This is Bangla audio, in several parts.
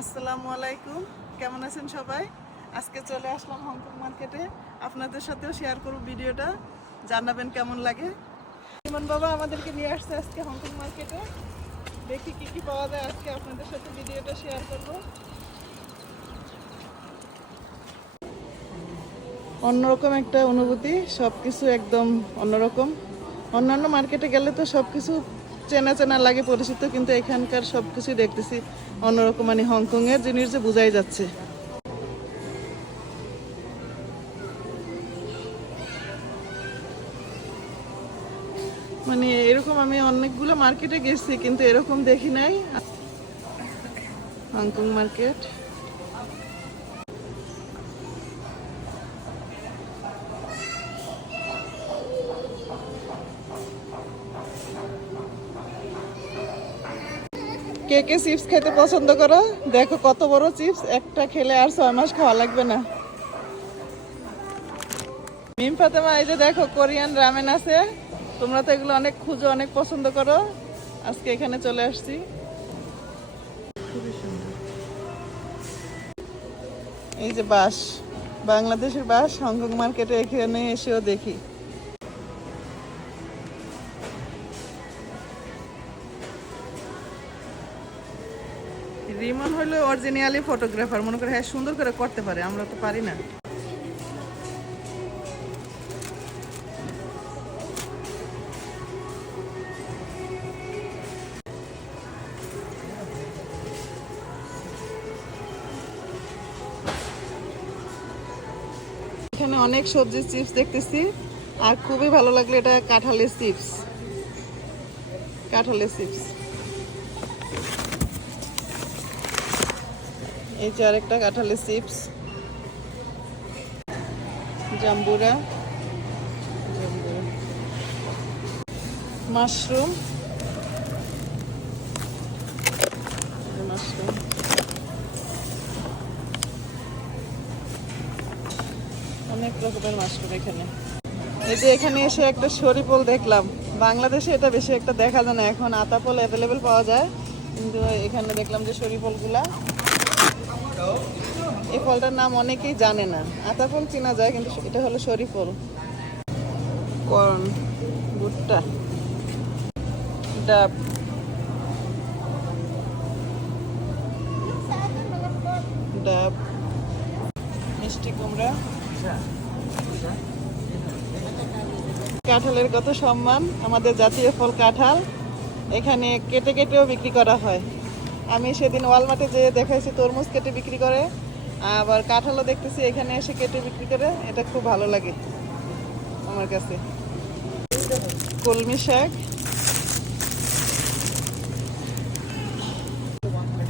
আসসালামু আলাইকুম। কেমন আছেন সবাই? আজকে চলে আসলাম হংকং মার্কেটে। আপনাদের সাথেও শেয়ার করব ভিডিওটা। জানাবেন কেমন লাগে। ইমন বাবা আমাদেরকে নিয়ে আসছে আজকে হংকং মার্কেটে। দেখি কি কি পাওয়া যায় আজকে আপনাদের সাথে ভিডিওটা শেয়ার করব। অন্যরকম একটা অনুভূতি সব কিছু একদম অন্যরকম। অন্যান্য মার্কেটে গেলে তো সব কিছু চেনা চেনা লাগে পরিচিত, কিন্তু এখানকার সব কিছু দেখতেছি অন্যরকম মানে হংকংয়ের জিনিস যে বোঝাই যাচ্ছে। মানে এরকম আমি অনেকগুলো মার্কেটে গেছি, কিন্তু এরকম দেখি নাই। হংকং মার্কেট কে কে চিপস খেতে পছন্দ করো? দেখো কত বড় চিপস, একটা খেলে আর ছয় মাস খাওয়া লাগবে না। মিম ফাতেমা, এই যে দেখো, কোরিয়ান রামেন আছে। তোমরা তো এগুলো অনেক খুঁজো, অনেক পছন্দ করো। আজকে এখানে চলে আসছি। এই যে বাস বাংলাদেশের বাস হংকং মার্কেটে এখানে এসেও দেখি। রিমন হলো অরিজিনালি ফটোগ্রাফার মনে করে হ্যাঁ সুন্দর করে করতে পারে, আমরা তো পারি না। এখানে অনেক সবজির চিপস দেখতেছি, আর খুবই ভালো লাগল এটা কাঁঠালের চিপস। কাঁঠালের চিপস। এই যে আরেকটা কাঁঠালের চিপস। জাম্বুরা। মাশরুম। মাশরুম। অনেক রকমের মাশরুম এখানে। এই যে এখানে এসে একটা শরীফল দেখলাম। বাংলাদেশে এটা বেশি একটা দেখা যায় না। এখন আতাফল অ্যাভেলেবেল পাওয়া যায়। কিন্তু এখানে দেখলাম যে শরীফলগুলা এই ফলটার নাম অনেকেই জানে না। আতা ফল চেনা যায়, কিন্তু এটা হলো সরি ফল। কর্ন, ভুট্টা, ডাব। ডাব। মিষ্টি কুমড়া। কাঁঠালের কত সম্মান? আমাদের জাতীয় ফল কাঁঠাল। এখানে কেটে কেটেও বিক্রি করা হয়। আমি সেদিন ওয়ালমার্টে যেয়ে দেখাইছি তরমুজ কেটে বিক্রি করে, আবার কাঁঠালও দেখতেছি এখানে এসে কেটে বিক্রি করে, এটা খুব ভালো লাগে আমার কাছে। কলমি শাক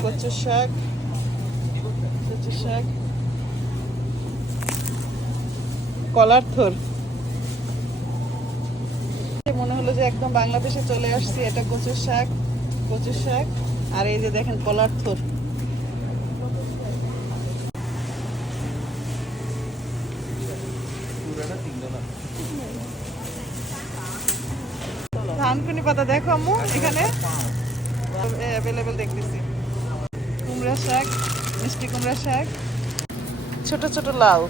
কচু শাক কচু শাক, কলার থর। মনে হলো যে একদম বাংলাদেশে চলে আসছি, এটা কচুর শাক কচুর শাক। আর এই যে দেখেন কলার ধানকুনি পাতা দেখো আম্মু, এখানে। অ্যাভেলেবেল দেখতেছি। কুমড়া শাক, মিষ্টি কুমড়া শাক। ছোট ছোট লাউ।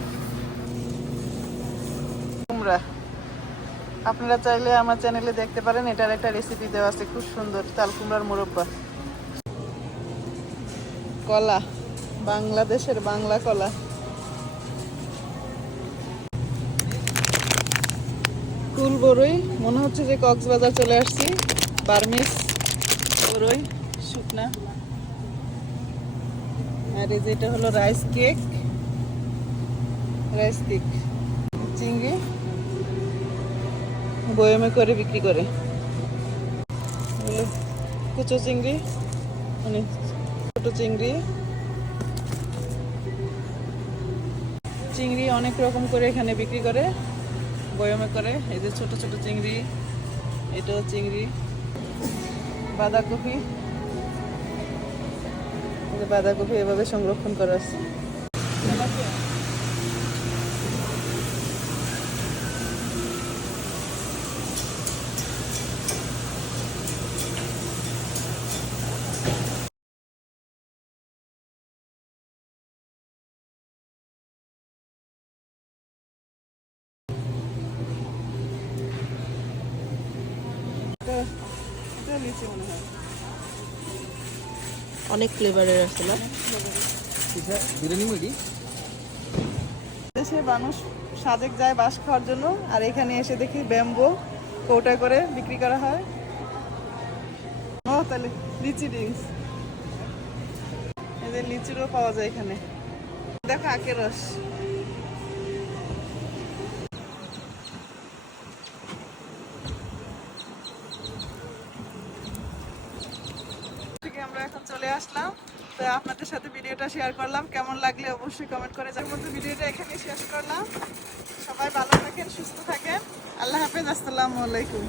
কুমড়া। আপনারা চাইলে আমার চ্যানেলে দেখতে পারেন, এটার একটা রেসিপি দেওয়া আছে, খুব সুন্দর, তাল কুমড়ার মোরব্বা। কলা, বাংলাদেশের বাংলা কলা। কুল বড়ই মনে হচ্ছে যে কক্সবাজার চলে আসছি। বার্মিস বড়ই শুকনা। আর এই যেটা হলো রাইস কেক রাইস কেক। চিংড়ি, বয়মে করে বিক্রি করে। কুচো চিংড়ি মানে ছোট চিংড়ি। চিংড়ি অনেক রকম করে এখানে বিক্রি করে, বয়মে করে। এই যে ছোট ছোট চিংড়ি, এটাও চিংড়ি। বাঁধাকপি। বাঁধাকপি এভাবে সংরক্ষণ করা আছে। নিচে মনে হয়। অনেক ফ্লেভারের আছে না? বিরিয়ানি মুড়ি দেশে মানুষ সাজেক যায় বাস খাওয়ার জন্য আর এখানে এসে দেখি ব্যাম্বো কৌটা করে বিক্রি করা হয়। ও তাহলে লিচি ড্রিঙ্কস। এদের লিচিরও পাওয়া যায় এখানে। দেখো আখের রস থেকে আমরা এখন চলে আসলাম। তো আপনাদের সাথে ভিডিওটা শেয়ার করলাম। কেমন লাগলে অবশ্যই কমেন্ট করে যার মধ্যে ভিডিওটা এখানে শেষ করলাম। সবাই ভালো থাকেন, সুস্থ থাকেন। আল্লাহ হাফেজ, আসসালামু আলাইকুম।